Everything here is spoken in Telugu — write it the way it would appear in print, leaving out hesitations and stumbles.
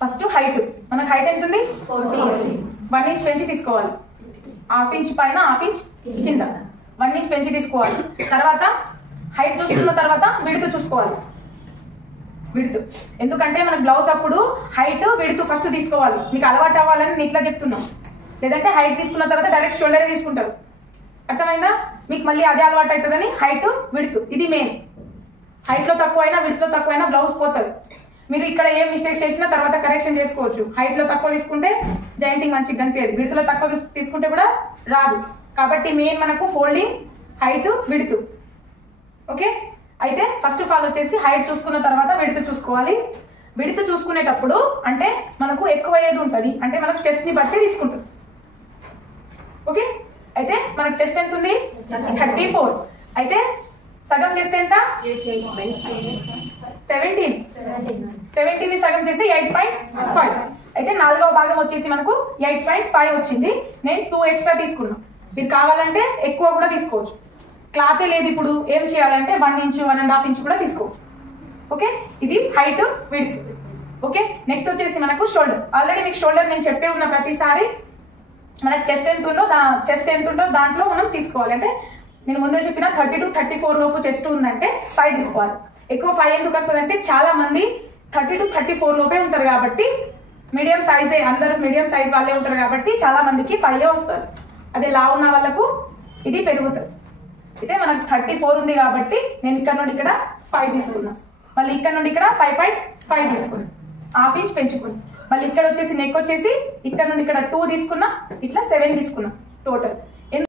ఫస్ట్ హైట్, మనకు హైట్ ఎంత ఉంది 1 ఇంచ్ పెంచి తీసుకోవాలి. హాఫ్ ఇంచ్ పైన హాఫ్ ఇంచ్ కింద 1 ఇంచ్ పెంచి తీసుకోవాలి. తర్వాత హైట్ చూసుకున్న తర్వాత విడుతు చూసుకోవాలి. విడుతు ఎందుకంటే మన బ్లౌజ్ అప్పుడు హైట్ విడుతు ఫస్ట్ తీసుకోవాలి. మీకు అలవాటు అవ్వాలని నేను ఇట్లా చెప్తున్నాం. లేదంటే హైట్ తీసుకున్న తర్వాత డైరెక్ట్ షోల్డరే తీసుకుంటారు. అర్థమైందా? మీకు మళ్ళీ అదే అలవాటు అవుతుందని హైట్ విడుతు ఇది మెయిన్. హైట్లో తక్కువైనా విడుతులో తక్కువైనా బ్లౌజ్ పోతుంది. మీరు ఇక్కడ ఏం మిస్టేక్స్ చేసినా తర్వాత కరెక్షన్ చేసుకోవచ్చు. హైట్లో తక్కువ తీసుకుంటే జాయింటింగ్ మంచిగా కనిపించదు, విడుతులో తక్కువ తీసుకుంటే కూడా రాదు. కాబట్టి మెయిన్ మనకు ఫోల్డింగ్, హైట్, విడుతు. ఓకే, అయితే ఫస్ట్ ఆఫ్ ఆల్ వచ్చేసి హైట్ చూసుకున్న తర్వాత విడుతు చూసుకోవాలి. విడుతు చూసుకునేటప్పుడు అంటే మనకు ఎక్కువ ఏది ఉంటుంది అంటే మనకు చెస్ట్ని బట్టి తీసుకుంటాం. ఓకే, అయితే మనకు చెస్ట్ ఎంత ఉంది 34. అయితే సగం చేస్తే ఎంత 17 ని సగం చేస్తే 8.5. అయితే 4వ భాగం వచ్చేసి మనకు 8.5 వచ్చింది. నేను 2 ఎక్స్ట్రా తీసుకున్నా. మీరు కావాలంటే ఎక్కువ కూడా తీసుకోవచ్చు. క్లాతే లేదు ఇప్పుడు ఏం చేయాలంటే 1 ఇంచ్ 1.5 ఇంచ్ కూడా తీసుకోవచ్చు. ఓకే, ఇది హైట్ విడ్త్. ఓకే, నెక్స్ట్ వచ్చేసి మనకు షోల్డర్. ఆల్రెడీ మీకు షోల్డర్ నేను చెప్పే ఉన్న ప్రతిసారి మనకు చెస్ట్ ఎంత ఉందో దాంట్లో మనం తీసుకోవాలి. అంటే నేను ముందే చెప్పిన 30 to 34 లోపు చెస్ట్ ఉందంటే 5 తీసుకోవాలి. ఎక్కువ 5 ఎందుకు వస్తుంది అంటే చాలా మంది 30 to 34 లోపే ఉంటారు కాబట్టి మీడియం సైజే, అందరూ మీడియం సైజ్ వాళ్ళే ఉంటారు కాబట్టి చాలా మందికి 5 వస్తారు. అదే లా ఉన్న వాళ్ళకు ఇది పెరుగుతుంది. అయితే మనకు 34 ఉంది కాబట్టి నేను ఇక్కడ నుండి ఇక్కడ 5 తీసుకున్నా. మళ్ళీ ఇక్కడ నుండి ఇక్కడ 5.5 తీసుకున్నా, హాఫ్ ఇంచ్ పెంచుకున్నా. మళ్ళీ ఇక్కడ వచ్చేసి నెక్ వచ్చేసి ఇక్కడ నుండి ఇక్కడ 2 తీసుకున్నా, ఇట్లా 7 తీసుకున్నా టోటల్.